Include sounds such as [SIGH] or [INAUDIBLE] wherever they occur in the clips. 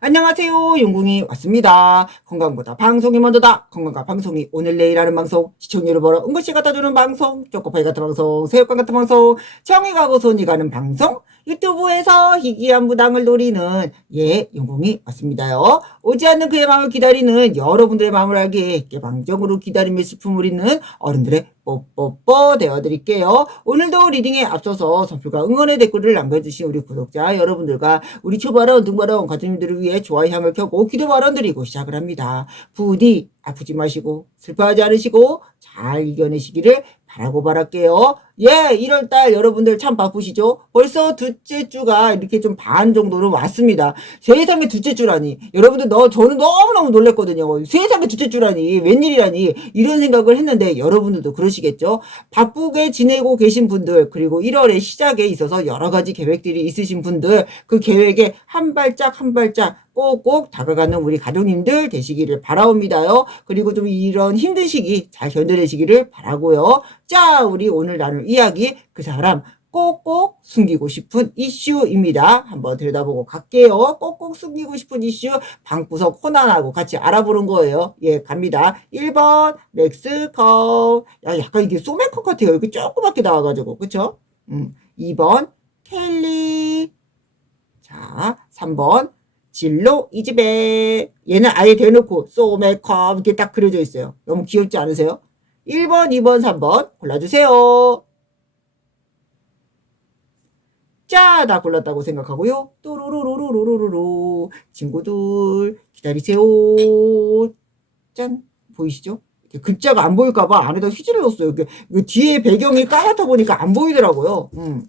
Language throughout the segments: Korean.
안녕하세요. 용궁이 왔습니다. 건강보다 방송이 먼저다. 건강과 방송이 오늘 내일 하는 방송. 시청률을 벌어 은근히 갖다주는 방송. 초코파이 같은 방송. 새우깡 같은 방송. 정이 가고 손이 가는 방송. 유튜브에서 희귀한 무당을 노리는 예 용궁이 왔습니다요. 오지 않는 그의 마음을 기다리는 여러분들의 마음을 알기에 개방적으로 기다림의 슬픔을 잊는 어른들의 뽀뽀뽀 되어드릴게요. 오늘도 리딩에 앞서서 선풀과 응원의 댓글을 남겨주신 우리 구독자 여러분들과 우리 초발원, 등발원 가족님들을 위해 좋아요 향을 켜고 기도 발언 드리고 시작을 합니다. 부디 아프지 마시고 슬퍼하지 않으시고 잘 이겨내시기를 바라고 바랄게요. 예, 1월달 여러분들 참 바쁘시죠? 벌써 둘째 주가 이렇게 좀 반 정도로 왔습니다. 세상에 둘째 주라니. 여러분들 너 저는 너무너무 놀랐거든요. 세상에 둘째 주라니. 웬일이라니. 이런 생각을 했는데 여러분들도 그러시겠죠? 바쁘게 지내고 계신 분들 그리고 1월의 시작에 있어서 여러 가지 계획들이 있으신 분들 그 계획에 한 발짝 한 발짝 꼭꼭 다가가는 우리 가족님들 되시기를 바라옵니다요. 그리고 좀 이런 힘든 시기 잘 견뎌내시기를 바라고요. 자, 우리 오늘 나눌 이야기 그 사람 꼭꼭 숨기고 싶은 이슈입니다. 한번 들여다보고 갈게요. 꼭꼭 숨기고 싶은 이슈 방구석 호난하고 같이 알아보는 거예요. 예, 갑니다. 1번 맥스컵. 야, 약간 이게 소맥컵 같아요. 이렇게 조그맣게 나와가지고 그쵸? 음, 2번 켈리. 자, 3번 진로 이 집에 얘는 아예 대놓고 소맥컵 이렇게 딱 그려져 있어요. 너무 귀엽지 않으세요? 1번, 2번, 3번 골라주세요. 자, 다 골랐다고 생각하고요. 또로로로로로로로 친구들 기다리세요. 짠 보이시죠? 글자가 안 보일까봐 안에다 휘지를 넣었어요. 이거 뒤에 배경이 까맣다 보니까 안 보이더라고요. 음.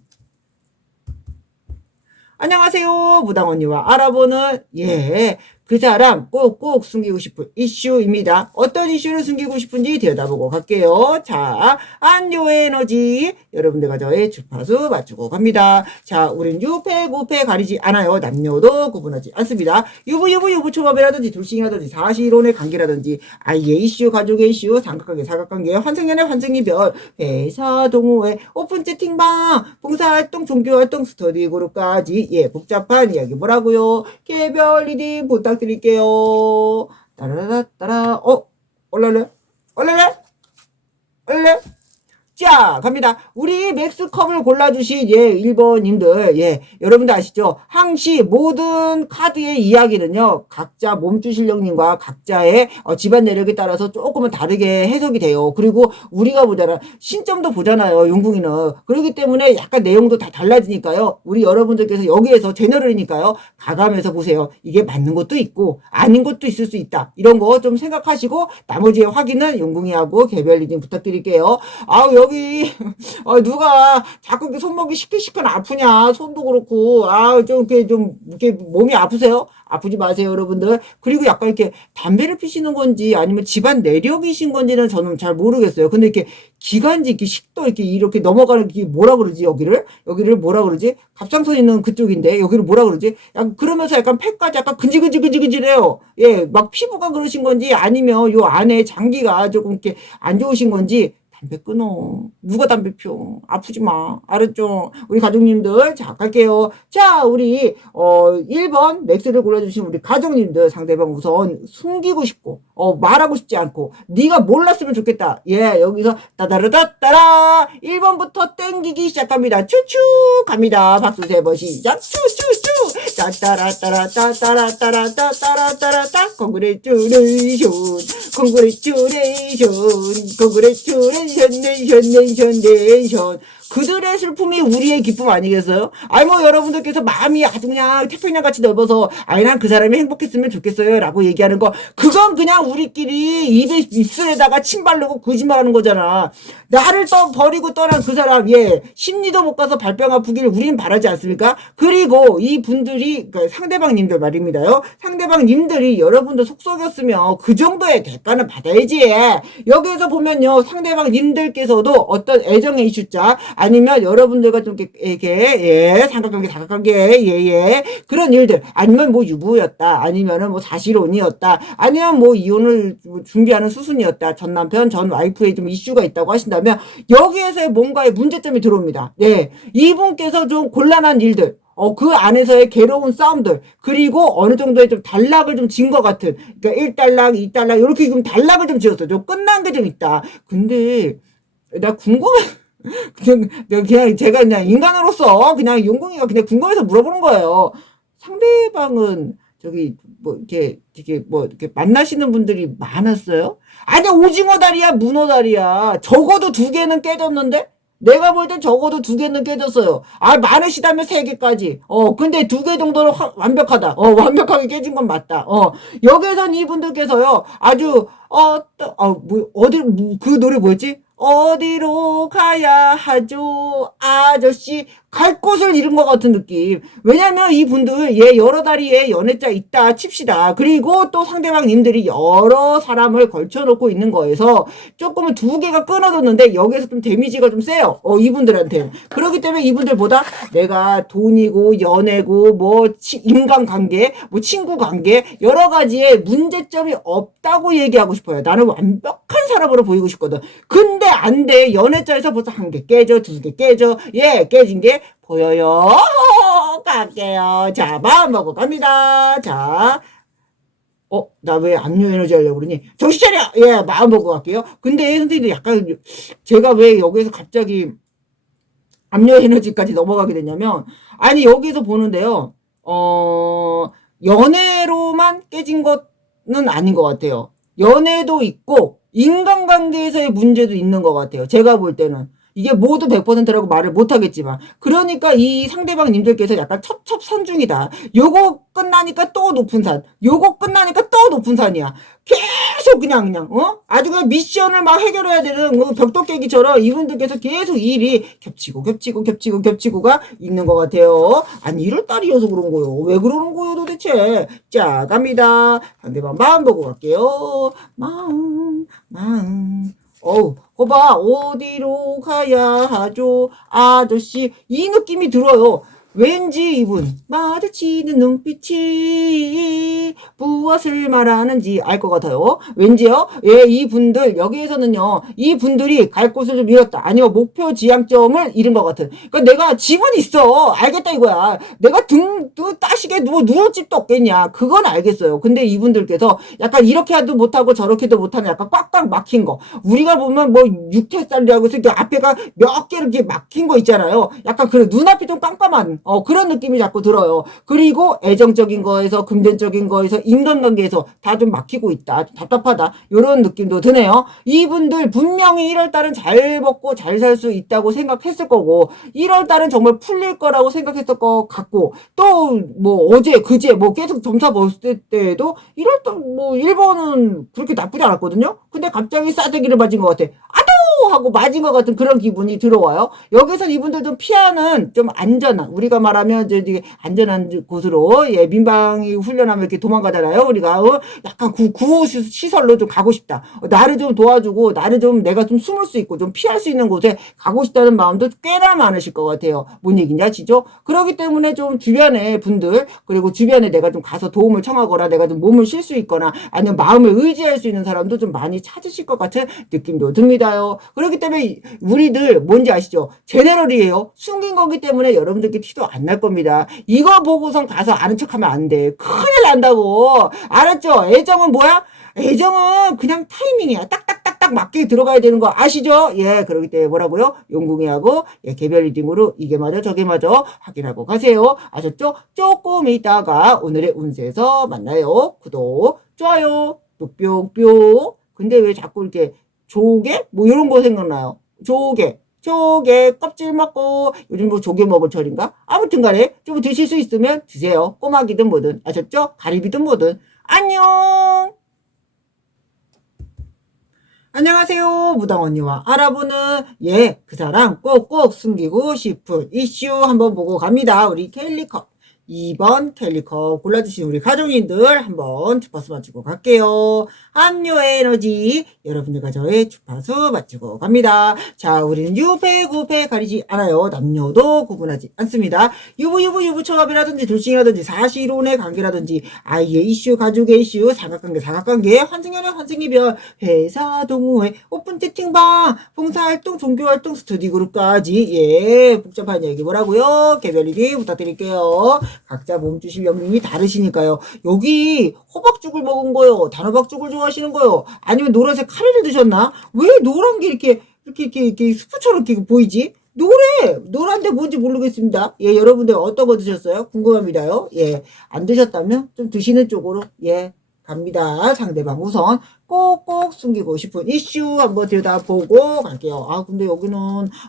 안녕하세요. 무당 언니와 알아보는 예. 그 사람 꼭꼭 숨기고 싶은 이슈입니다. 어떤 이슈를 숨기고 싶은지 들여다보고 갈게요. 자, 안요 에너지. 여러분들과 저의 주파수 맞추고 갑니다. 자, 우린 유패, 구패 가리지 않아요. 남녀도 구분하지 않습니다. 유부, 유부, 유부 초밥이라든지 둘싱이라든지 사실혼의 관계라든지 아이의 이슈, 가족의 이슈, 삼각관계, 사각관계, 환승연애, 환승이별, 회사, 동호회, 오픈 채팅방, 봉사활동, 종교활동, 스터디 그룹까지 예, 복잡한 이야기 뭐라고요? 개별 리딩 부탁 드릴게요. 따라라라 따라. 어? 얼랄래? 얼랄래? 얼랄래 자, 갑니다. 우리 맥스컵을 골라주신, 예, 1번님들, 예, 여러분들 아시죠? 항시 모든 카드의 이야기는요, 각자 몸주 실력님과 각자의 어, 집안 내력에 따라서 조금은 다르게 해석이 돼요. 그리고 우리가 보잖아. 신점도 보잖아요, 용궁이는. 그렇기 때문에 약간 내용도 다 달라지니까요. 우리 여러분들께서 여기에서 제너럴이니까요. 가감해서 보세요. 이게 맞는 것도 있고, 아닌 것도 있을 수 있다. 이런 거 좀 생각하시고, 나머지의 확인은 용궁이하고 개별 리딩 부탁드릴게요. 아우, 여기 [LAUGHS] 어, 누가 자꾸 손목이 시큰시큰 아프냐? 손도 그렇고. 아좀 이렇게 좀 이렇게 몸이 아프세요? 아프지 마세요 여러분들. 그리고 약간 이렇게 담배를 피시는 건지 아니면 집안 내력이신 건지는 저는 잘 모르겠어요. 근데 이렇게 기관지 이렇게 식도 이렇게 이렇게 넘어가는 게 뭐라 그러지 여기를? 여기를 뭐라 그러지? 갑상선 있는 그쪽인데 여기를 뭐라 그러지? 약간 그러면서 약간 폐까지 약간 근질근질근질근질해요. 예 막 피부가 그러신 건지 아니면 요 안에 장기가 조금 이렇게 안 좋으신 건지 담배 끊어. 누가 담배 펴? 아프지 마. 알았죠? 우리 가족님들. 자, 갈게요. 자, 우리, 어, 1번 맥스를 골라주신 우리 가족님들 상대방 우선 숨기고 싶고, 어, 말하고 싶지 않고, 네가 몰랐으면 좋겠다. 예, 여기서 따다르다따라 1번부터 땡기기 시작합니다. 추추 갑니다. 박수 세 번 시작. 추추추 따따라따라 따따라따라 따따라따라 congraturation congratulation congratulation nation nation nation 그들의 슬픔이 우리의 기쁨 아니겠어요? 아니 뭐 여러분들께서 마음이 아주 그냥 태평양 같이 넓어서 아니 난 그 사람이 행복했으면 좋겠어요 라고 얘기하는 거 그건 그냥 우리끼리 입에 입술에다가 침 바르고 거짓말하는 거잖아 나를 또 버리고 떠난 그 사람 예 심리도 못 가서 발병 아프기를 우리는 바라지 않습니까? 그리고 이 분들이 그 상대방님들 말입니다요 상대방님들이 여러분들 속속였으면 그 정도의 대가는 받아야지 여기에서 보면요 상대방님들께서도 어떤 애정의 이슈자 아니면 여러분들과 좀 이렇게, 예, 삼각관계, 사각관계, 예, 예. 그런 일들. 아니면 뭐 유부였다. 아니면은 뭐 사실혼이었다. 아니면 뭐 이혼을 준비하는 수순이었다. 전 남편, 전 와이프에 좀 이슈가 있다고 하신다면 여기에서의 뭔가의 문제점이 들어옵니다. 예. 이분께서 좀 곤란한 일들. 어, 그 안에서의 괴로운 싸움들, 그리고 어느 정도의 좀 단락을 좀 진 것 같은, 그러니까 1단락, 2단락, 이렇게 좀 단락을 좀 지었어. 좀 끝난 게 좀 있다. 근데, 나 궁금해. 그냥, 그냥 제가 그냥 인간으로서 그냥 용궁이가 그냥 궁금해서 물어보는 거예요. 상대방은 저기 뭐 이렇게 이렇게 뭐 이렇게 만나시는 분들이 많았어요? 아니 오징어 다리야 문어 다리야 적어도 두 개는 깨졌는데 내가 볼 땐 적어도 두 개는 깨졌어요. 아 많으시다면 세 개까지. 어 근데 두 개 정도는 화- 완벽하다. 어 완벽하게 깨진 건 맞다. 어 여기선 이분들께서요 아주 어뭐 어디 뭐, 그 노래 뭐였지? 어디로 가야 하죠? 아저씨 갈 곳을 잃은 것 같은 느낌. 왜냐면 이 분들 예 여러 다리에 연애자 있다 칩시다. 그리고 또 상대방 님들이 여러 사람을 걸쳐놓고 있는 거에서 조금은 두 개가 끊어졌는데 여기에서 좀 데미지가 좀 세요. 어 이분들한테. 그렇기 때문에 이분들보다 내가 돈이고 연애고 뭐 치- 인간 관계 뭐 친구 관계 여러 가지의 문제점이 없다고 얘기하고 싶어요. 나는 완벽한 사람으로 보이고 싶거든. 근데 안 돼. 연애자에서 벌써 한 개 깨져, 두 개 깨져. 예, 깨진 게 보여요. 갈게요. 자, 마음 먹고 갑니다. 자. 어, 나 왜 압류 에너지 하려고 그러니? 정신 차려! 예, 마음 먹고 갈게요. 근데 선생님들 약간, 제가 왜 여기서 갑자기 압류 에너지까지 넘어가게 됐냐면, 아니, 여기서 보는데요, 어, 연애로만 깨진 것은 아닌 것 같아요. 연애도 있고, 인간관계에서의 문제도 있는 것 같아요. 제가 볼 때는. 이게 모두 100%라고 말을 못 하겠지만. 그러니까 이 상대방 님들께서 약간 첩첩산 중이다. 요거 끝나니까 또 높은 산. 요거 끝나니까 또 높은 산이야. 계속 그냥, 그냥, 어? 아주 그냥 미션을 막 해결해야 되는 그 벽돌 깨기처럼 이분들께서 계속 일이 겹치고, 겹치고, 겹치고, 겹치고가 있는 것 같아요. 아니, 이럴 딸이어서 그런 거요. 왜 그러는 거요, 도대체? 자, 갑니다. 상대방 마음 보고 갈게요. 마음, 마음. 어우, 거봐, 어디로 가야 하죠? 아저씨, 이 느낌이 들어요. 왠지 이분, 마주치는 눈빛이 무엇을 말하는지 알 것 같아요. 왠지요? 예, 이 분들, 여기에서는요, 이 분들이 갈 곳을 좀 잃었다. 아니면 목표 지향점을 잃은 것 같은. 그러니까 내가 집은 있어. 알겠다 이거야. 내가 등, 등 따시게 누워, 누울 집도 없겠냐. 그건 알겠어요. 근데 이분들께서 약간 이렇게 하도 못하고 저렇게도 못하는 약간 꽉꽉 막힌 거. 우리가 보면 뭐 육태살이라고 해서 앞에가 몇 개 이렇게 막힌 거 있잖아요. 약간 그런 눈앞이 좀 깜깜한 어, 그런 느낌이 자꾸 들어요. 그리고 애정적인 거에서 금전적인 거에서 인간관계에서 다 좀 막히고 있다. 좀 답답하다. 이런 느낌도 드네요. 이분들 분명히 1월달은 잘 먹고 잘 살 수 있다고 생각했을 거고 1월달은 정말 풀릴 거라고 생각했을 것 같고 또 뭐 어제 그제 뭐 계속 점사 봤을 때도 1월달 뭐 1번은 그렇게 나쁘지 않았거든요. 근데 갑자기 싸대기를 맞은 것 같아. 아도 하고 맞은 것 같은 그런 기분이 들어와요. 여기서 이분들 좀 피하는 좀 안전한 우리가 말하면 이제 안전한 곳으로 예 민방위 훈련하면 이렇게 도망가잖아요. 우리가 어, 약간 구, 구호 시- 시설로 좀 가고 싶다. 어, 나를 좀 도와주고 나를 좀 내가 좀 숨을 수 있고 좀 피할 수 있는 곳에 가고 싶다는 마음도 꽤나 많으실 것 같아요. 뭔 얘기인지 아시죠? 그렇기 때문에 좀 주변에 분들 그리고 주변에 내가 좀 가서 도움을 청하거나 내가 좀 몸을 쉴 수 있거나 아니면 마음을 의지할 수 있는 사람도 좀 많이 찾으실 것 같은 느낌도 듭니다요. 그렇기 때문에 이- 우리들 뭔지 아시죠? 제네럴이에요. 숨긴 거기 때문에 여러분들께 티도 안 날 겁니다. 이거 보고선 가서 아는 척하면 안 돼. 큰일 난다고. 알았죠? 애정은 뭐야? 애정은 그냥 타이밍이야. 딱딱딱딱 맞게 들어가야 되는 거 아시죠? 예, 그러기 때문에 뭐라고요? 용궁이하고 예, 개별 리딩으로 이게 맞아 저게 맞아 확인하고 가세요. 아셨죠? 조금 있다가 오늘의 운세에서 만나요. 구독, 좋아요, 뿅뿅뿅. 근데 왜 자꾸 이렇게 조개? 뭐 이런 거 생각나요? 조개. 조개 껍질 먹고 요즘 뭐 조개 먹을 철인가? 아무튼 간에 좀 드실 수 있으면 드세요. 꼬막이든 뭐든 아셨죠? 가리비든 뭐든 안녕 안녕하세요 무당 언니와 알아보는 예 그 사람 꼭꼭 숨기고 싶은 이슈 한번 보고 갑니다 우리 켈리컵 2번 캘리컵 골라주신 우리 가족님들 한번 주파수 맞추고 갈게요. 합류 에너지 여러분들과 저의 주파수 맞추고 갑니다. 자 우리는 유배 구배 가리지 않아요. 남녀도 구분하지 않습니다. 유부 유부 유부초합이라든지 둘칭이라든지 사실혼의 관계라든지 아이의 이슈 가족의 이슈 삼각관계 사각관계 환승연애 환승이별 회사 동호회 오픈 채팅방 봉사활동 종교활동 스터디 그룹까지 예 복잡한 얘기 뭐라고요? 개별 리딩 부탁드릴게요. 각자 몸주 실력님이 다르시니까요. 여기 호박죽을 먹은 거요. 단호박죽을 좋아하시는 거요. 아니면 노란색 카레를 드셨나? 왜 노란 게 이렇게 이렇게 이렇게, 이렇게 스프처럼 이렇게 보이지? 노래 노란데 뭔지 모르겠습니다. 예, 여러분들 어떤 거 드셨어요? 궁금합니다요. 예, 안 드셨다면 좀 드시는 쪽으로 예 갑니다. 상대방 우선 꼭꼭 숨기고 싶은 이슈 한번 들여다보고 갈게요. 아 근데 여기는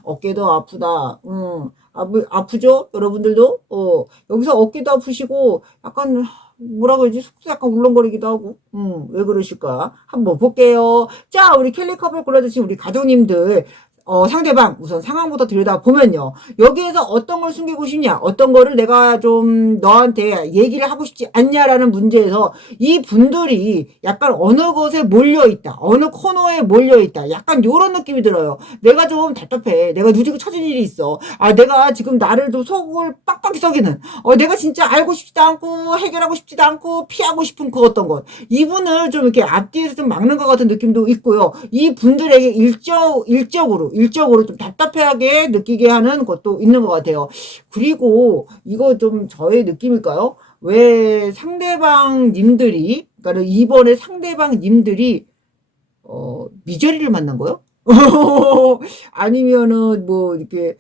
어깨도 아프다. 음, 아프, 아프죠? 여러분들도 어 여기서 어깨도 아프시고 약간 뭐라 그러지? 속도 약간 울렁거리기도 하고 음, 왜 그러실까? 한번 볼게요. 자, 우리 캘리컵을 골라주신 우리 가족님들 어, 상대방 우선 상황부터 들여다보면요. 여기에서 어떤 걸 숨기고 싶냐, 어떤 거를 내가 좀 너한테 얘기를 하고 싶지 않냐라는 문제에서 이 분들이 약간 어느 곳에 몰려있다, 어느 코너에 몰려있다, 약간 요런 느낌이 들어요. 내가 좀 답답해. 내가 누지고 처진 일이 있어. 아, 내가 지금 나를 좀 속을 빡빡이 썩이는, 어, 내가 진짜 알고 싶지도 않고, 해결하고 싶지도 않고, 피하고 싶은 그 어떤 것. 이분을 좀 이렇게 앞뒤에서 좀 막는 것 같은 느낌도 있고요. 이 분들에게 일적, 일적으로, 일적으로 좀 답답해하게 느끼게 하는 것도 있는 것 같아요. 그리고 이거 좀 저의 느낌일까요? 왜 상대방 님들이, 그러니까 이번에 상대방 님들이, 어, 미저리를 만난 거요? [LAUGHS] 아니면은 뭐 이렇게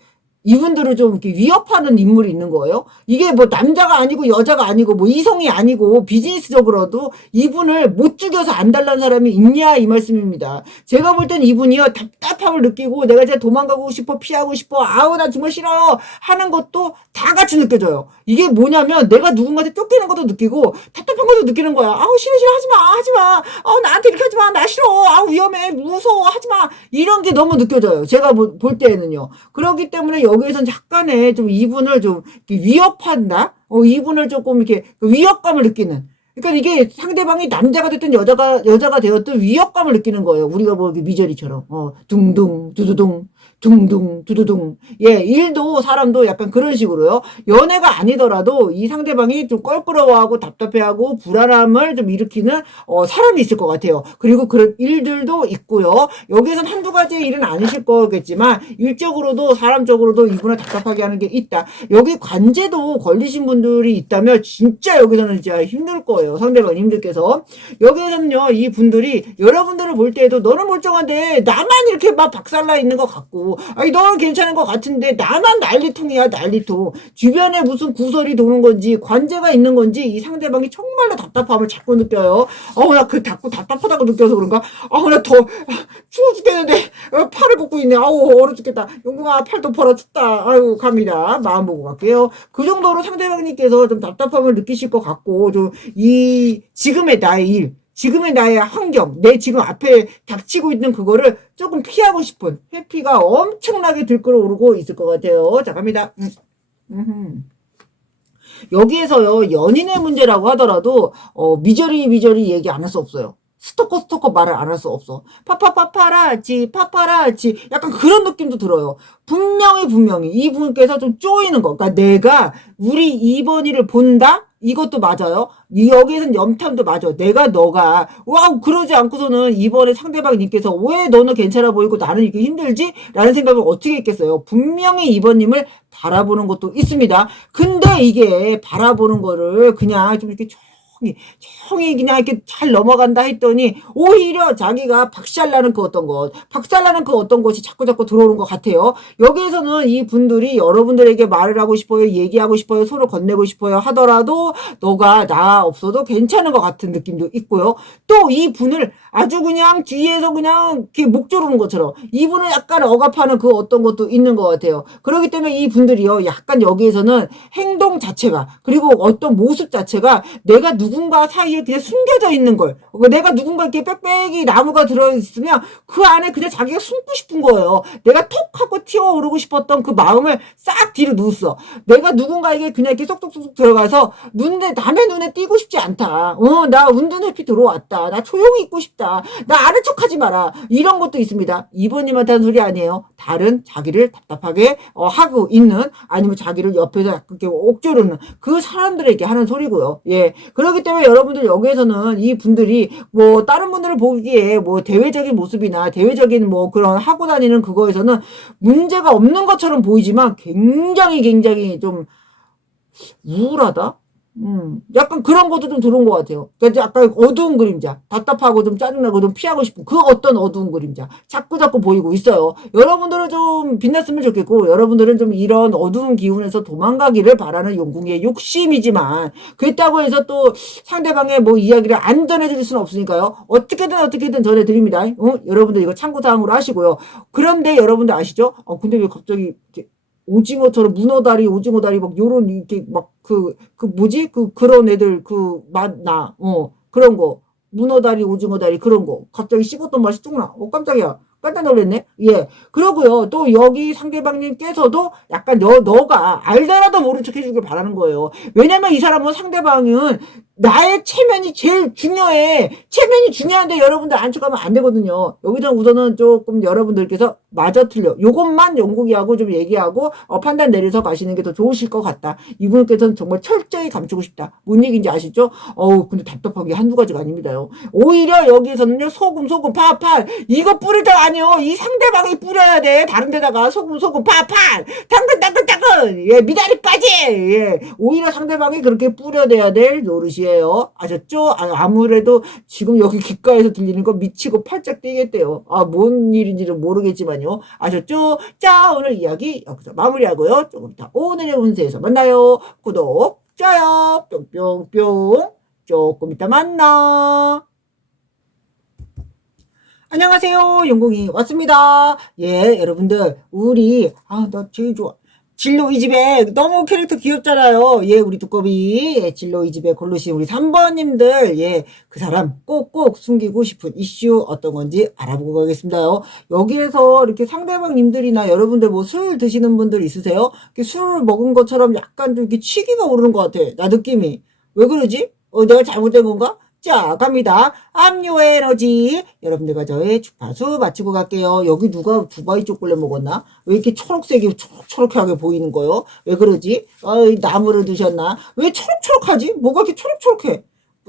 이분들을 좀 이렇게 위협하는 인물이 있는 거예요. 이게 뭐 남자가 아니고 여자가 아니고 뭐 이성이 아니고 비즈니스적으로도 이분을 못 죽여서 안 달라는 사람이 있냐 이 말씀입니다. 제가 볼 땐 이분이요 답답함을 느끼고 내가 이제 도망가고 싶어 피하고 싶어 아우 나 정말 싫어 하는 것도 다 같이 느껴져요. 이게 뭐냐면 내가 누군가한테 쫓기는 것도 느끼고 답답한 것도 느끼는 거야. 아우 싫어 싫어 하지 마 하지 마. 아우 나한테 이렇게 하지 마. 나 싫어. 아우 위험해 무서워 하지 마. 이런 게 너무 느껴져요. 제가 뭐- 볼 때에는요. 그렇기 때문에 여 기에선 약간의 좀 이분을 좀 위협한다. 어 이분을 조금 이렇게 위협감을 느끼는. 그러니까 이게 상대방이 남자가 됐든 여자가 여자가 되었든 위협감을 느끼는 거예요. 우리가 뭐 미저리처럼 어 둥둥 두두둥 둥둥 두두둥 예 일도 사람도 약간 그런 식으로요. 연애가 아니더라도 이 상대방이 좀 껄끄러워하고 답답해하고 불안함을 좀 일으키는 어, 사람이 있을 것 같아요. 그리고 그런 일들도 있고요. 여기에선 한두 가지의 일은 아니실 거겠지만 일적으로도 사람적으로도 이분을 답답하게 하는 게 있다. 여기 관제도 걸리신 분들이 있다면 진짜 여기서는 진짜 힘들 거예요. 상대방 님들께서 여기에서는요 이 분들이 여러분들을 볼 때에도 너는 멀쩡한데 나만 이렇게 막 박살나 있는 것 같고 아니 너는 괜찮은 것 같은데 나만 난리통이야 난리통 주변에 무슨 구설이 도는 건지 관제가 있는 건지 이 상대방이 정말로 답답함을 자꾸 느껴요. 어우 나그 자꾸 답답하다고 느껴서 그런가? 아우 나더 추워 죽겠는데 어, 팔을 걷고 있네. 아우 얼어 죽겠다. 용궁아 팔도 벌어 춥다. 아유 갑니다. 마음 보고 갈게요. 그 정도로 상대방님께서 좀 답답함을 느끼실 것 같고 좀 이 지금의 나의 일 지금의 나의 환경, 내 지금 앞에 닥치고 있는 그거를 조금 피하고 싶은 회피가 엄청나게 들끓어오르고 있을 것 같아요. 자, 갑니다. 음. 여기에서요, 연인의 문제라고 하더라도, 어, 미저리 미저리 얘기 안 할 수 없어요. 스토커 스토커 말을 안 할 수 없어. 파파파파라치, 파파라치. 약간 그런 느낌도 들어요. 분명히 분명히 이분께서 좀 쪼이는 거. 그러니까 내가 우리 이번이를 본다? 이것도 맞아요. 이 여기에선 염탐도 맞아. 내가 너가 와우 그러지 않고서는 이번에 상대방님께서 왜 너는 괜찮아 보이고 나는 이렇게 힘들지? 라는 생각을 어떻게 했겠어요. 분명히 이번님을 바라보는 것도 있습니다. 근데 이게 바라보는 거를 그냥 좀 이렇게 조용히 조용히 그냥 이렇게 잘 넘어간다 했더니 오히려 자기가 박살나는 그 어떤 것 박살나는 그 어떤 것이 자꾸 자꾸 들어오는 것 같아요. 여기에서는 이 분들이 여러분들에게 말을 하고 싶어요, 얘기하고 싶어요, 손을 건네고 싶어요 하더라도 너가 나 없어도 괜찮은 것 같은 느낌도 있고요. 또 이 분을 아주 그냥 뒤에서 그냥 목 조르는 것처럼 이분을 약간 억압하는 그 어떤 것도 있는 것 같아요. 그렇기 때문에 이 분들이요, 약간 여기에서는 행동 자체가 그리고 어떤 모습 자체가 내가 누군가 사이에 그냥 숨겨져 있는 걸. 그 내가 누군가 이렇게 빽빽이 나무가 들어있으면 그 안에 그냥 자기가 숨고 싶은 거예요. 내가 톡 하고 튀어오르고 싶었던 그 마음을 싹 뒤로 누웠어. 내가 누군가에게 그냥 이렇게 쏙쏙쏙 들어가서 눈에, 남의 눈에 띄고 싶지 않다. 어, 나 운둔해피 들어왔다. 나 조용히 있고 싶다. 나 아는 척 하지 마라. 이런 것도 있습니다. 이번님한테 한 소리 아니에요. 다른 자기를 답답하게 어, 하고 있는 아니면 자기를 옆에서 이렇게 옥조르는 그 사람들에게 하는 소리고요. 예. 그렇기 때문에 여러분들 여기에서는 이 분들이 뭐 다른 분들을 보기에 뭐 대외적인 모습이나 대외적인 뭐 그런 하고 다니는 그거에서는 문제가 없는 것처럼 보이지만 굉장히 굉장히 좀 우울하다? 음, 약간 그런 것도 좀 들어온 것 같아요. 그러니까 약간 어두운 그림자, 답답하고 좀 짜증나고 좀 피하고 싶은 그 어떤 어두운 그림자 자꾸 자꾸 보이고 있어요. 여러분들은 좀 빛났으면 좋겠고 여러분들은 좀 이런 어두운 기운에서 도망가기를 바라는 용궁의 욕심이지만 그렇다고 해서 또 상대방의 뭐 이야기를 안 전해드릴 수는 없으니까요. 어떻게든 어떻게든 전해드립니다. 어? 여러분들 이거 참고사항으로 하시고요. 그런데 여러분들 아시죠? 어, 근데 왜 갑자기 오징어처럼 문어다리, 오징어다리 막 요런 이렇게 막그그 뭐지? 그 그런 애들 그 맛나 어 그런 거 문어다리, 오징어다리 그런 거 갑자기 씹었던 맛이 쭉 나. 어 깜짝이야. 깜짝 놀랐네. 예. 그러고요. 또 여기 상대방님께서도 약간 너 너가 알더라도 모른 척 해주길 바라는 거예요. 왜냐면 이 사람은 상대방은 나의 체면이 제일 중요해. 체면이 중요한데 여러분들 안 척하면 안 되거든요. 여기서 우선은 조금 여러분들께서 맞아 틀려. 요것만 연구기하고 좀 얘기하고 어, 판단 내려서 가시는 게 더 좋으실 것 같다. 이분께서는 정말 철저히 감추고 싶다. 뭔 얘기인지 아시죠? 어우 근데 답답한 게 한두 가지가 아닙니다요. 오히려 여기에서는요 소금 소금 파파 이거 뿌릴 때 아니요. 이 상대방이 뿌려야 돼. 다른 데다가 소금 소금 파파 당근 당근 당근 예 미다리까지 예 오히려 상대방이 그렇게 뿌려대야 될 노릇이 에요. 아셨죠? 아, 아무래도 지금 여기 귓가에서 들리는 거 미치고 팔짝 뛰겠대요. 아 뭔 일인지는 모르겠지만요. 아셨죠? 자 오늘 이야기 여기서 마무리하고요. 조금 이따 오늘의 운세에서 만나요. 구독 좋아요 뿅뿅뿅 조금 이따 만나. 안녕하세요. 용공이 왔습니다. 예, 여러분들, 우리, 아, 나 제일 좋아. 진로 이 집에 너무 캐릭터 귀엽잖아요. 예, 우리 두꺼비. 예, 진로 이 집에 고르신 우리 3번님들. 예, 그 사람 꼭꼭 숨기고 싶은 이슈 어떤 건지 알아보고 가겠습니다요. 여기에서 이렇게 상대방님들이나 여러분들 뭐 술 드시는 분들 있으세요? 술을 먹은 것처럼 약간 좀 이렇게 취기가 오르는 것 같아. 나 느낌이. 왜 그러지? 어, 내가 잘못된 건가? 자, 갑니다. 압류 에너지. 여러분들과 저의 주파수 맞추고 갈게요. 여기 누가 두바이 초콜릿 먹었나? 왜 이렇게 초록색이 초록초록하게 보이는 거요? 왜 그러지? 어이, 나무를 드셨나? 왜 초록초록하지? 뭐가 이렇게 초록초록해?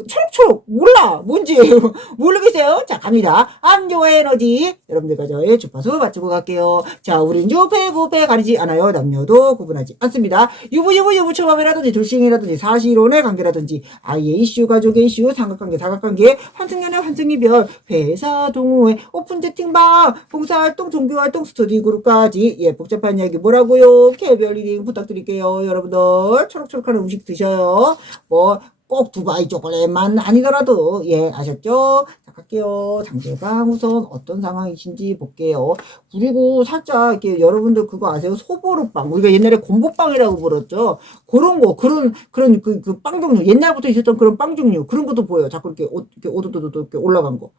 초록초록. 몰라. 뭔지. [LAUGHS] 모르겠어요. 자 갑니다. 암요 에너지. 여러분들과 저의 주파수 맞추고 갈게요. 자 우린 요패 구패 가리지 않아요. 남녀도 구분하지 않습니다. 유부유부 유부초밥이라든지 둘싱이라든지 사실혼의 관계라든지 아이의 이슈 가족의 이슈 삼각관계 사각관계 환승연애 환승이별 회사 동호회 오픈 채팅방 봉사활동 종교활동 스터디 그룹까지 예 복잡한 이야기 뭐라고요? 개별 리딩 부탁드릴게요. 여러분들 초록초록한 음식 드셔요. 뭐 꼭 두바이 초콜릿만 아니더라도 예 아셨죠? 자 갈게요. 상대방 우선 어떤 상황이신지 볼게요. 그리고 살짝 이렇게 여러분들 그거 아세요? 소보루빵 우리가 옛날에 곰보빵이라고 불렀죠. 그런 거 그런 그런 그 그 빵 종류 옛날부터 있었던 그런 빵 종류 그런 것도 보여요. 자꾸 이렇게 오도도도 이렇게 올라간 거.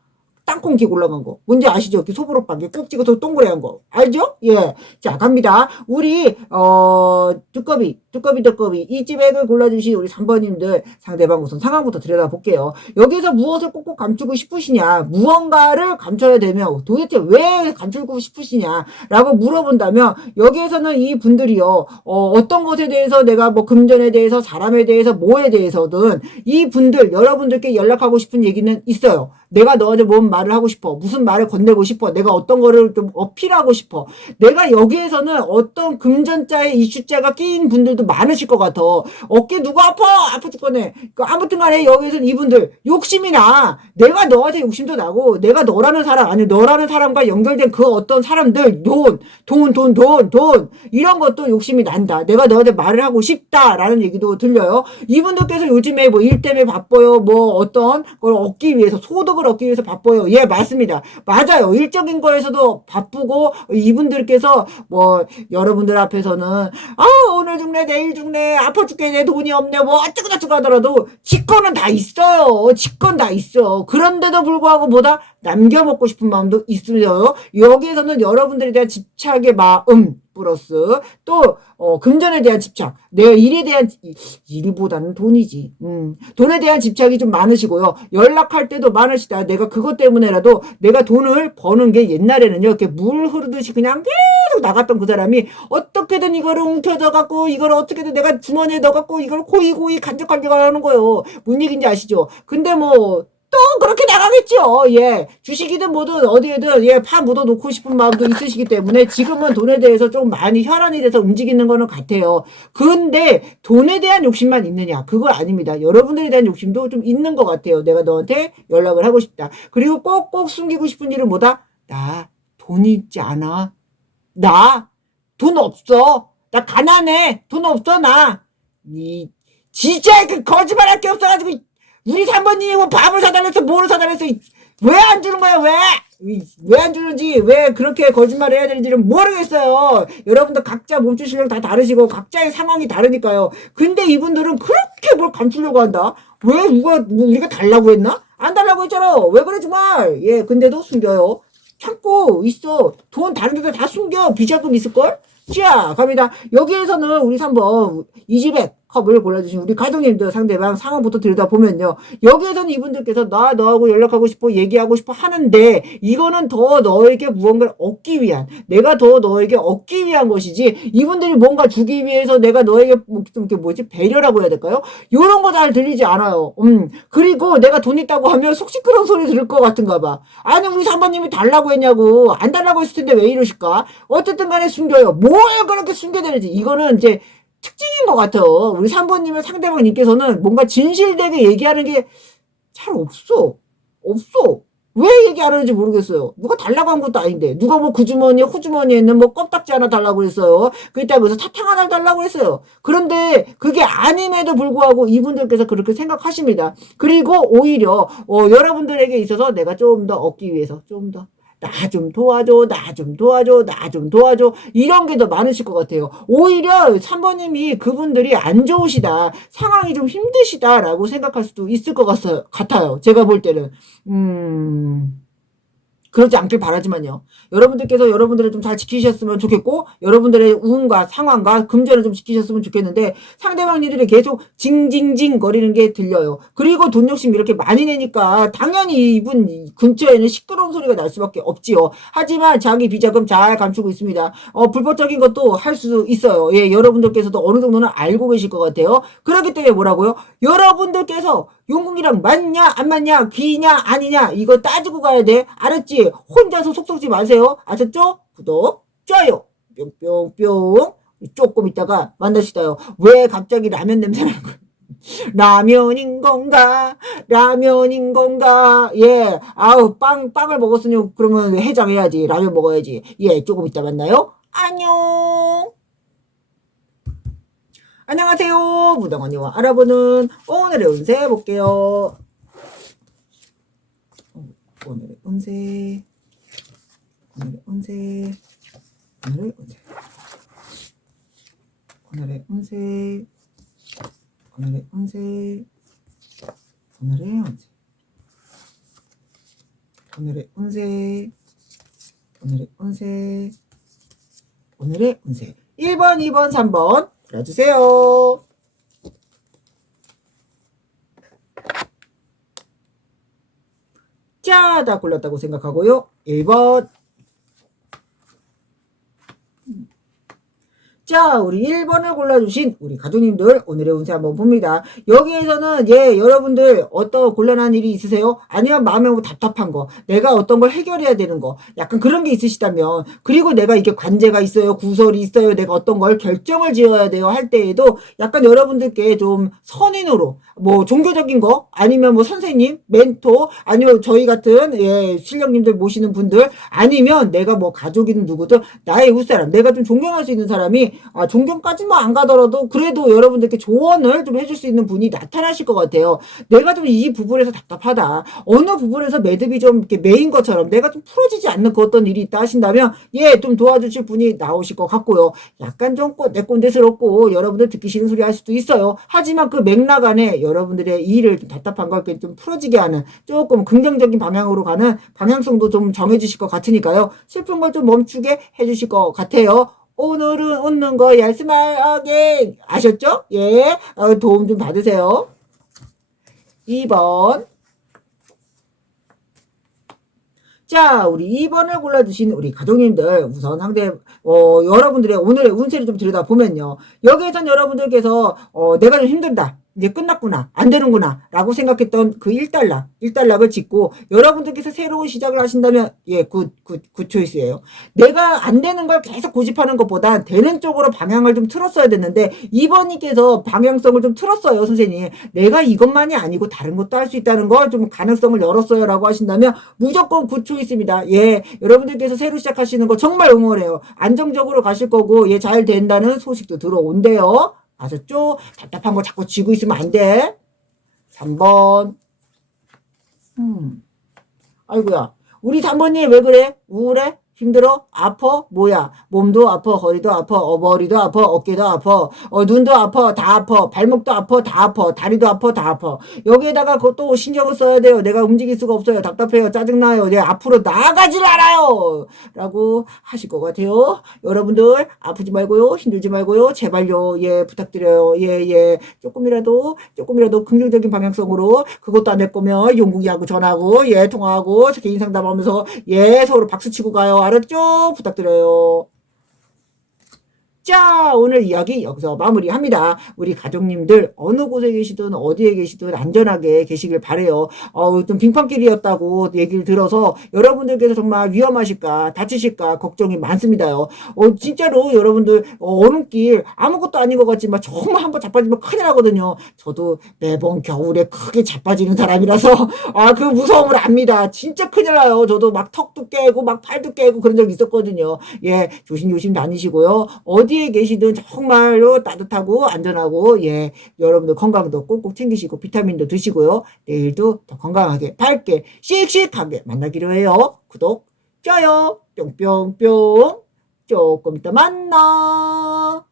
땅콩 기 올라간 거. 뭔지 아시죠? 이렇게 소보로빵, 꼭 찍어서 동그래한 거. 알죠? 예. 자, 갑니다. 우리, 어, 두꺼비, 두꺼비, 두꺼비. 이 집액을 골라주신 우리 3번님들 상대방 우선 상황부터 들여다볼게요. 여기서 무엇을 꼭꼭 감추고 싶으시냐? 무언가를 감춰야 되면 도대체 왜 감추고 싶으시냐? 라고 물어본다면 여기에서는 이 분들이요, 어, 어떤 것에 대해서 내가 뭐 금전에 대해서 사람에 대해서 뭐에 대해서든 이 분들, 여러분들께 연락하고 싶은 얘기는 있어요. 내가 너한테 뭔 말을 하고 싶어. 무슨 말을 건네고 싶어. 내가 어떤 거를 좀 어필하고 싶어. 내가 여기에서는 어떤 금전자의 이슈자가 끼인 분들도 많으실 것 같아. 어깨 누가 아파? 아파 죽겠네. 그 아무튼 간에 여기에서는 이분들 욕심이 나. 내가 너한테 욕심도 나고 내가 너라는 사람 아니 너라는 사람과 연결된 그 어떤 사람들 돈, 돈, 돈, 돈, 돈 이런 것도 욕심이 난다. 내가 너한테 말을 하고 싶다라는 얘기도 들려요. 이분들께서 요즘에 뭐 일 때문에 바빠요. 뭐 어떤 걸 얻기 위해서 소득 을 얻기 위해서 바빠요. 예, 맞습니다. 맞아요. 일적인 거에서도 바쁘고 이분들께서 뭐 여러분들 앞에서는 아 오늘 죽네 내일 죽네 아파 죽겠네 돈이 없네 뭐 어쩌고 저쩌고 하더라도 직권은 다 있어요. 직권 다 있어. 그런데도 불구하고 뭐다 남겨 먹고 싶은 마음도 있어요. 여기에서는 여러분들에 대한 집착의 마음 플러스 또 어, 금전에 대한 집착, 내 일에 대한 이- 일보다는 돈이지. 음, 돈에 대한 집착이 좀 많으시고요. 연락할 때도 많으시다. 내가 그것 때문에라도 내가 돈을 버는 게 옛날에는요, 이렇게 물 흐르듯이 그냥 계속 나갔던 그 사람이 어떻게든 이거를 움켜져 갖고 이걸 어떻게든 내가 주머니에 넣어 갖고 이걸 고이 고이 간직간직 하는 거예요. 뭔 얘기인지 아시죠? 근데 뭐 또 그렇게 나가겠죠. 예. 주식이든 뭐든 어디에든 예, 파 묻어 놓고 싶은 마음도 있으시기 때문에 지금은 돈에 대해서 좀 많이 혈안이 돼서 움직이는 거는 같아요. 근데 돈에 대한 욕심만 있느냐? 그거 아닙니다. 여러분들에 대한 욕심도 좀 있는 것 같아요. 내가 너한테 연락을 하고 싶다. 그리고 꼭꼭 숨기고 싶은 일은 뭐다? 나 돈이 있지 않아. 나 돈 없어. 나 가난해. 돈 없어 나. 이 진짜 그 거짓말할 게 없어가지고 우리 삼번님이 뭐 밥을 사달랬어 뭐를 사달랬어 왜 안 주는 거야 왜? 왜 안 주는지 왜 그렇게 거짓말을 해야 되는지는 모르겠어요. 여러분들 각자 몸주 실력 다 다르시고 각자의 상황이 다르니까요. 근데 이분들은 그렇게 뭘 감추려고 한다? 왜 누가 뭐 우리가 달라고 했나? 안 달라고 했잖아. 왜 그래 정말? 예, 근데도 숨겨요. 참고 있어. 돈 다른 데다 다 숨겨. 비자금 있을걸? 자, 갑니다. 여기에서는 우리 3번 이집에 컵을 골라주신 우리 가족님들 상대방 상황부터 들여다보면요. 여기에서는 이분들께서 나 너하고 연락하고 싶어 얘기하고 싶어 하는데 이거는 더 너에게 무언가를 얻기 위한 내가 더 너에게 얻기 위한 것이지 이분들이 뭔가 주기 위해서 내가 너에게 뭐, 좀 이렇게 뭐지 배려라고 해야 될까요? 요런 거 잘 들리지 않아요. 음 그리고 내가 돈 있다고 하면 속 시끄러운 소리 들을 것 같은가 봐. 아니 우리 사모님이 달라고 했냐고 안 달라고 했을 텐데 왜 이러실까? 어쨌든 간에 숨겨요. 뭘 그렇게 숨겨야 되는지 이거는 이제 특징인 것 같아. 우리 3번님의 상대방님께서는 뭔가 진실되게 얘기하는 게 잘 없어. 없어. 왜 얘기 안 하는지 모르겠어요. 누가 달라고 한 것도 아닌데. 누가 뭐 그 주머니에 후주머니에 있는 뭐 껌딱지 하나 달라고 했어요. 그랬다고 해서 사탕 하나 달라고 했어요. 그런데 그게 아님에도 불구하고 이분들께서 그렇게 생각하십니다. 그리고 오히려 어, 여러분들에게 있어서 내가 좀 더 얻기 위해서 좀 더 나 좀 도와줘, 나 좀 도와줘, 나 좀 도와줘. 이런 게 더 많으실 것 같아요. 오히려 3번님이 그분들이 안 좋으시다, 상황이 좀 힘드시다라고 생각할 수도 있을 것 같아요. 제가 볼 때는. 음. 그러지 않길 바라지만요. 여러분들께서 여러분들을 좀 잘 지키셨으면 좋겠고, 여러분들의 운과 상황과 금전을 좀 지키셨으면 좋겠는데, 상대방님들이 계속 징징징 거리는 게 들려요. 그리고 돈 욕심 이렇게 많이 내니까, 당연히 이분 근처에는 시끄러운 소리가 날 수밖에 없지요. 하지만 자기 비자금 잘 감추고 있습니다. 어, 불법적인 것도 할 수 있어요. 예, 여러분들께서도 어느 정도는 알고 계실 것 같아요. 그렇기 때문에 뭐라고요? 여러분들께서 용궁이랑 맞냐, 안 맞냐, 귀냐, 아니냐, 이거 따지고 가야 돼. 알았지? 혼자서 속 썩지 마세요. 아셨죠? 구독, 좋아요, 뿅뿅뿅. 조금 있다가 만나시다요. 왜 갑자기 라면 냄새 나는 거야? 라면인 건가? 라면인 건가? 예. 아우, 빵, 빵을 먹었으니 그러면 해장해야지. 라면 먹어야지. 예, 조금 이따 만나요. 안녕. 안녕하세요. 무당언니와 알아보는 오늘의 운세 볼게요. 어, 오늘의 운세. 오늘의 운세. 오늘의 운세. 오늘의 운세. 오늘의 운세. 오늘의 운세. 오늘의 운세. 오늘의 운세. 오늘의 운세. 1번, 2번, 3번. 불러주세요. 자, 다 골랐다고 생각하고요. 1번. 자, 우리 1번을 골라주신 우리 가족님들 오늘의 운세 한번 봅니다. 여기에서는 예, 여러분들 어떤 곤란한 일이 있으세요? 아니면 마음에 뭐 답답한 거, 내가 어떤 걸 해결해야 되는 거, 약간 그런 게 있으시다면, 그리고 내가 이게 관제가 있어요, 구설이 있어요, 내가 어떤 걸 결정을 지어야 돼요? 할 때에도 약간 여러분들께 좀 선인으로 뭐 종교적인 거? 아니면 뭐 선생님, 멘토 아니면 저희 같은 예, 실력님들 모시는 분들? 아니면 내가 뭐 가족이든 누구든 나의 웃사람, 내가 좀 존경할 수 있는 사람이 아, 존경까지 뭐안 가더라도 그래도 여러분들께 조언을 좀 해줄 수 있는 분이 나타나실 것 같아요. 내가 좀 이 부분에서 답답하다. 어느 부분에서 매듭이 좀 이렇게 메인 것처럼 내가 좀 풀어지지 않는 그 어떤 일이 있다 하신다면 예, 좀 도와주실 분이 나오실 것 같고요. 약간 좀 꼰대 꼰대스럽고 여러분들 듣기 싫은 소리 할 수도 있어요. 하지만 그 맥락 안에 여러분들의 일을 좀 답답한 걸 좀 풀어지게 하는 조금 긍정적인 방향으로 가는 방향성도 좀 정해주실 것 같으니까요. 슬픈 걸 좀 멈추게 해주실 것 같아요. 오늘은 웃는 거 얄스말하게 아셨죠? 예, 어, 도움 좀 받으세요. 2번. 자, 우리 2번을 골라주신 우리 가족님들, 우선 상대, 어, 여러분들의 오늘의 운세를 좀 들여다보면요. 여기에선 여러분들께서, 어, 내가 좀 힘들다. 이제 끝났구나. 안 되는구나. 라고 생각했던 그 1달러, 1달러를 짓고, 여러분들께서 새로운 시작을 하신다면, 예, 굿, 굿, 굿 초이스예요. 내가 안 되는 걸 계속 고집하는 것보다 되는 쪽으로 방향을 좀 틀었어야 됐는데, 2번님께서 방향성을 좀 틀었어요, 선생님. 내가 이것만이 아니고 다른 것도 할 수 있다는 걸 좀 가능성을 열었어요. 라고 하신다면, 무조건 굿 초이스입니다. 예, 여러분들께서 새로 시작하시는 거 정말 응원해요. 안정적으로 가실 거고, 예, 잘 된다는 소식도 들어온대요. 아셨죠? 답답한 거 자꾸 쥐고 있으면 안 돼. 3번. 음. 아이고야. 우리 3번님 왜 그래? 우울해? 힘들어? 아파? 뭐야? 몸도 아파, 허리도 아파, 어, 머리도 아파, 어깨도 아파, 어, 눈도 아파, 다 아파, 발목도 아파, 다 아파, 다리도 아파, 다 아파. 여기에다가 그것도 신경을 써야 돼요. 내가 움직일 수가 없어요. 답답해요. 짜증나요. 내가 앞으로 나아가질 않아요. 라고 하실 것 같아요. 여러분들 아프지 말고요. 힘들지 말고요. 제발요. 예, 부탁드려요. 예, 예. 조금이라도, 조금이라도 긍정적인 방향성으로 그것도 안 될 거면 용국이하고 전화하고, 예, 통화하고, 개인 상담하면서, 예, 서로 박수 치고 가요. 알았죠? 부탁드려요. 자, 오늘 이야기 여기서 마무리합니다. 우리 가족님들 어느 곳에 계시든 어디에 계시든 안전하게 계시길 바래요. 어, 좀 빙판길이었다고 얘기를 들어서 여러분들께서 정말 위험하실까 다치실까 걱정이 많습니다요. 어, 진짜로 여러분들 어, 얼음길 아무것도 아닌 것 같지만 정말 한번 자빠지면 큰일 나거든요. 저도 매번 겨울에 크게 자빠지는 사람이라서 [LAUGHS] 아, 그 무서움을 압니다. 진짜 큰일 나요. 저도 막 턱도 깨고 막 팔도 깨고 그런 적 있었거든요. 예, 조심조심 다니시고요. 어디 에 계시든 정말로 따뜻하고 안전하고 예 여러분들 건강도 꼭꼭 챙기시고 비타민도 드시고요. 내일도 더 건강하게 밝게 씩씩하게 만나기로 해요. 구독 좋아요 뿅뿅뿅. 조금 이따 만나